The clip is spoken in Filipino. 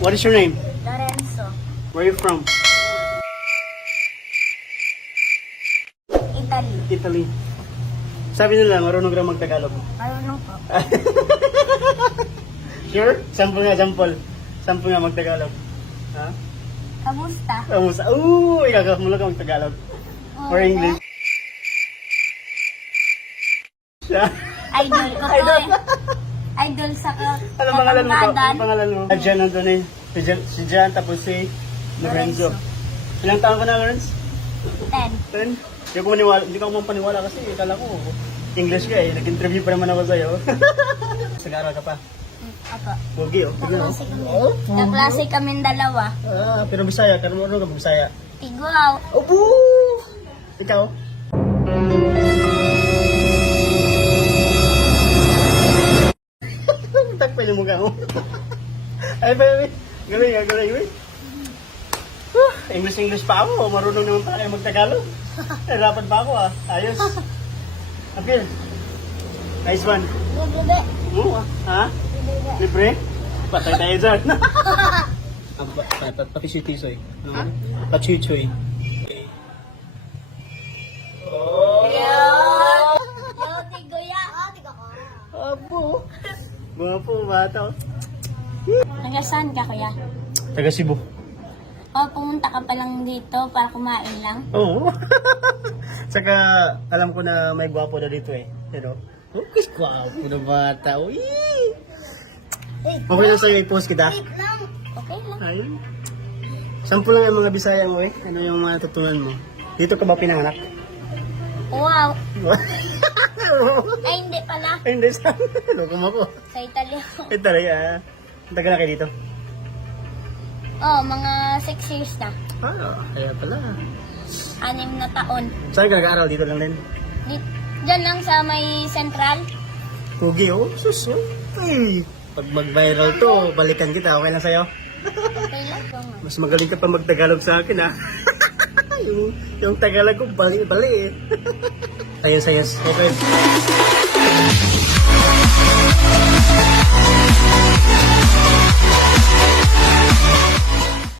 What is your name? Lorenzo. Where are you from? Italy. Italy. Sabi nila, marunong ka mag-Tagalog. Marunong po. Sure? Sample nga, sample. Sample nga mag-Tagalog. Ha? Kamusta? Kamusta? Ooh, ikakamula ka mag-Tagalog. Or English. Siya. Idol ko to Idol. eh. Idol sa Anong pangalan mo? katangkadan. Anong pangalan mo? Jan nandun eh. Si Jan, tapos si Lorenzo. Ilang taon ka na, Lorenz? 10. 10? Hindi ko paniwala kasi akala ko English ka eh. Nag-interview pa naman ako sa'yo. Nag-aaral ka pa? Ako. Pogi oh. Kaklase kami. Oh? Kaklase kami dalawa. Ah, pero Bisaya. Pero marunong ka Bisaya. Iguaw. Opo! Ikaw? Takpay yung mukha mo. Ay, baby. Galing nga, galing. English pa ako. Marunong naman pala kayo mag-Tagalog. Nahirapan pa ako ah. Ayos. Apil. Nice one. Bebe. Oo ah. Ha? Libre? Patay tayo dyan. Patisyoy-tisyoy. Pachichoy. Tigoya. Tigo ko. Apo. Guwapo, bata. Nagasaan ka kuya? Taga Cebu. O pumunta ka pa lang dito para kumain lang? Oo. Saka alam ko na may gwapo na dito eh. You know? Oh, kasi gwapo na bata. Uy! Okay lang sa'yo i-post kita? lang. Okay lang. Ayun. Sampu lang yung mga Bisaya mo eh. Ano yung mga tutunan mo? Dito ka ba pinanganak? Wow. Ay hindi pala. Ay, hindi sa loko mo ko. Sa Italy ako. Eh, talaga. Tagal na kayo dito? Oh, mga 6 years na. Ah, kaya pala. 6 na taon. Saan ka nag-aaral? Dito lang din? Diyan lang sa may central. Pugi, oh. Sus, oh. Ay, pag mag-viral to, balikan kita. Okay lang sa'yo? Okay lang po nga. Mas magaling ka pa mag-Tagalog sa akin, ha? yung Tagalog ko, bali-bali eh. Ayos. Okay.